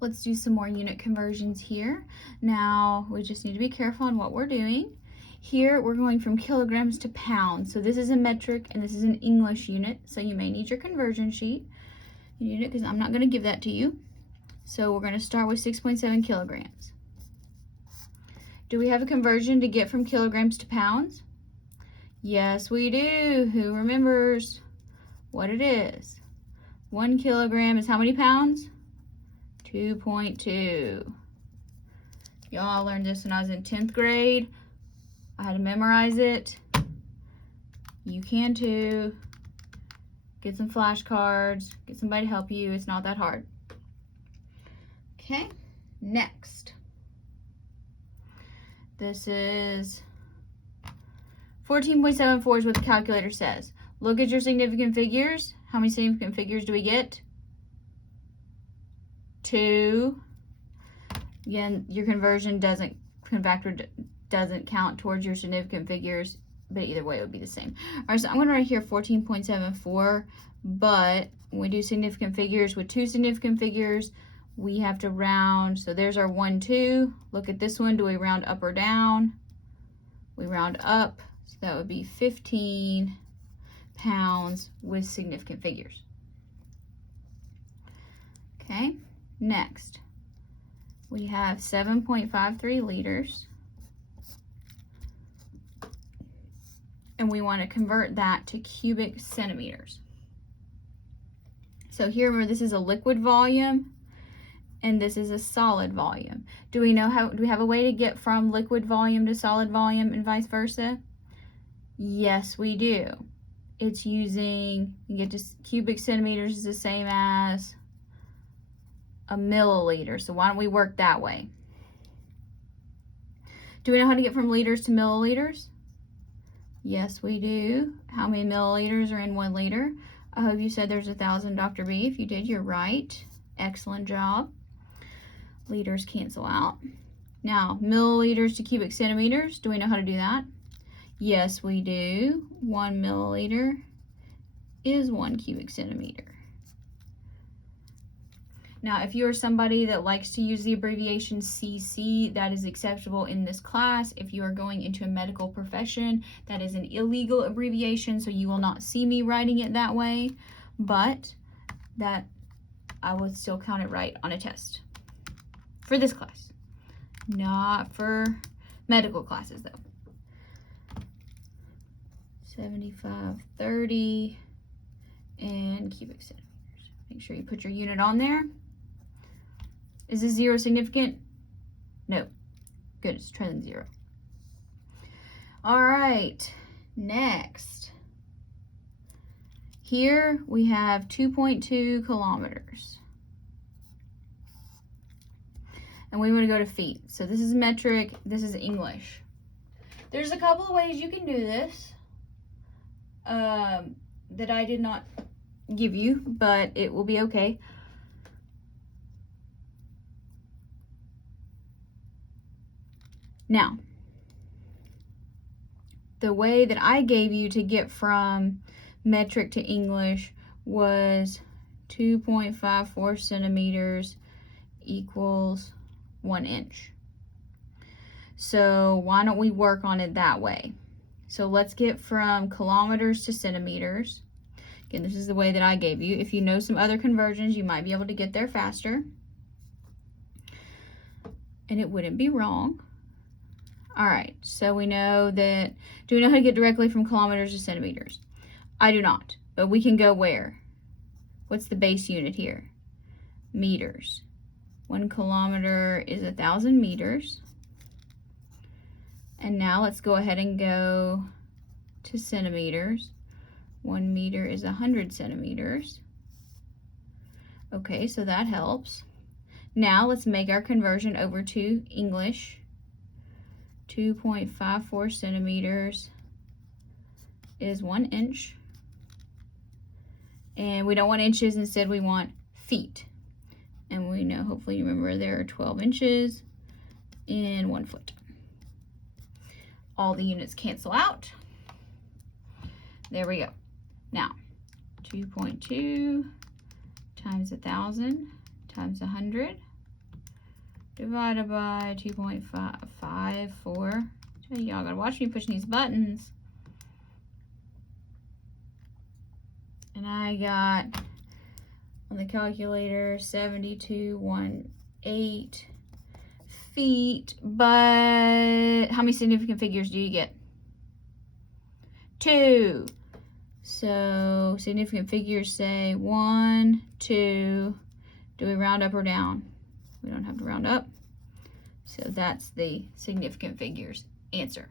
Let's do some more unit conversions here. Now, we just need to be careful on what we're doing. Here, we're going from kilograms to pounds. So this is a metric and this is an English unit. So you may need your conversion sheet. You need it because I'm not going to give that to you. So we're going to start with 6.7 kilograms. Do we have a conversion to get from kilograms to pounds? Yes, we do. Who remembers what it is? 1 kilogram is how many pounds? 2.2. Y'all learned this when I was in 10th grade. I had to memorize it. You can too. Get some flashcards. Get somebody to help you. It's not that hard. Okay, next. This is 14.74 is what the calculator says. Look at your significant figures. How many significant figures do we get? 2. Again, your conversion doesn't count towards your significant figures, but either way it would be the same. All right, so I'm going to write here 14.74, but when we do significant figures with 2 significant figures, we have to round. So there's our 1, 2. Look at this one. Do we round up or down? We round up. So that would be 15 pounds with significant figures. Okay, next. We have 7.53 liters. And we want to convert that to cubic centimeters. So here, remember, this is a liquid volume and this is a solid volume. Do we have a way to get from liquid volume to solid volume and vice versa? Yes, we do. It's using, you get to cubic centimeters is the same as a milliliter. So why don't we work that way? Do we know how to get from liters to milliliters? Yes, we do. How many milliliters are in 1 liter? I hope you said there's 1,000, Dr. B. If you did, you're right. Excellent job. Liters cancel out. Now, milliliters to cubic centimeters. Do we know how to do that? Yes, we do. 1 milliliter is 1 cubic centimeter. Now, if you are somebody that likes to use the abbreviation CC, that is acceptable in this class. If you are going into a medical profession, that is an illegal abbreviation, so you will not see me writing it that way, but that I would still count it right on a test for this class, not for medical classes though. 7530 and cubic centimeters. Make sure you put your unit on there. Is this 0 significant? No. Good, it's trailing 0. All right, next. Here we have 2.2 kilometers. And we want to go to feet. So this is metric, this is English. There's a couple of ways you can do this that I did not give you, but it will be okay. Now, the way that I gave you to get from metric to English was 2.54 centimeters equals 1 inch. So why don't we work on it that way? So let's get from kilometers to centimeters. Again, this is the way that I gave you. If you know some other conversions, you might be able to get there faster. And it wouldn't be wrong. All right, so we know that, do we know how to get directly from kilometers to centimeters? I do not, but we can go where? What's the base unit here? Meters. 1 kilometer is 1,000 meters. And now let's go ahead and go to centimeters. 1 meter is 100 centimeters. Okay, so that helps. Now let's make our conversion over to English. 2.54 centimeters is 1 inch. And we don't want inches, instead we want feet. And we know, hopefully you remember, there are 12 inches in 1 foot. All the units cancel out. There we go. Now, 2.2 times 1,000 times 100 divided by 2.54. Y'all gotta watch me pushing these buttons. And I got on the calculator 72.18 feet, but how many significant figures do you get? 2. So significant figures say 1, 2. Do we round up or down? We don't have to round up. So that's the significant figures answer.